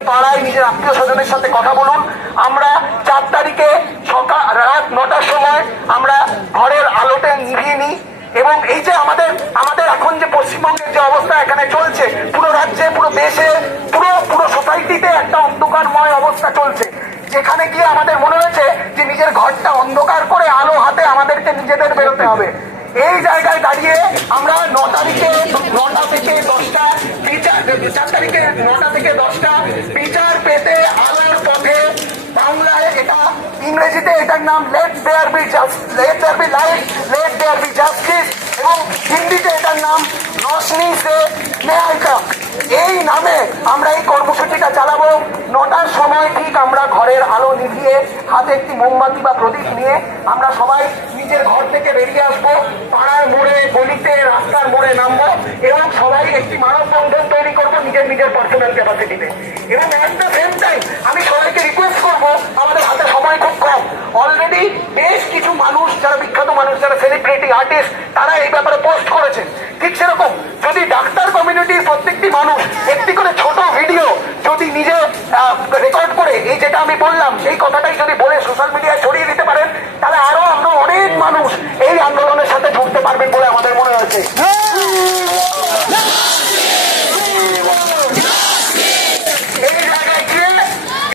পাড়ায় নিজের আত্মীয় স্বজনের সাথে কথা বলুন। আমরা 4 তারিখে সকাল রাত 9টার সময় আমরা ঘরের আলোটা নিভিয়ে নিই এবং এই যে আমাদের এখন যে পশ্চিমবঙ্গের যে অবস্থা এখানে চলছে, পুরো রাজ্যে, পুরো দেশে, পুরো সোসাইটিতে একটা অন্ধকারময় অবস্থা চলছে, যেখানে গিয়ে আমাদের মনে হয়েছে যে নিজের ঘরটা অন্ধকার করে আলো হাতে আমাদেরকে নিজেদের বেরোতে হবে। এই জায়গায় দাঁড়িয়ে আমরা 9 তারিখে 9টা থেকে 10টা বিচার, 4 তারিখে 9টা থেকে 10টা বিচার পেতে আলোর পথে, বাংলায় এটা, ইংরেজিতে এটার নাম let there be light, let there be justice, এবং হিন্দিতে এটার নাম রোশনি সে ন্যায় কা। এই নামে আমরা এই কর্মসূচিটা চালাবো। 9টার সময় ঠিক আমরা ঘরের আলো নিভিয়ে হাতে একটি মোমবাতি বা প্রদীপ নিয়ে আমরা সবাই নিজের ঘর থেকে বেরিয়ে আসবো, পাড়ার মোড়ে, গলিতে, রাস্তার মোড়ে নামবো এবং সবাই একটি মানববন্ধন তৈরি করবো নিজের পার্সোনাল ক্যাপাসিটিতে। এবং অ্যাট দ্য সেম টাইম আমি সবাইকে রিকোয়েস্ট করবো, আমাদের হাতে সময় খুব কম, অলরেডি বেশ কিছু মানুষ, যারা বিখ্যাত মানুষ, যারা সেলিব্রিটি আর্টিস্ট, তারা এই ব্যাপারে পোস্ট করেছেন। ঠিক সেরকম যদি ডাক্তার কমিউনিটির প্রত্যেকটি মানুষ একটি করে ছোট ভিডিও যদি নিজে রেকর্ড করে এই যেটা আমি বললাম সেই কথাটাই যদি বলে সোশ্যাল মিডিয়ায় ছড়িয়ে দিতে পারেন, তাহলে আরো আমরা অনেক মানুষ এই আন্দোলনের সাথে যুক্ত পারবেন বলে আমাদের মনে হয়েছে।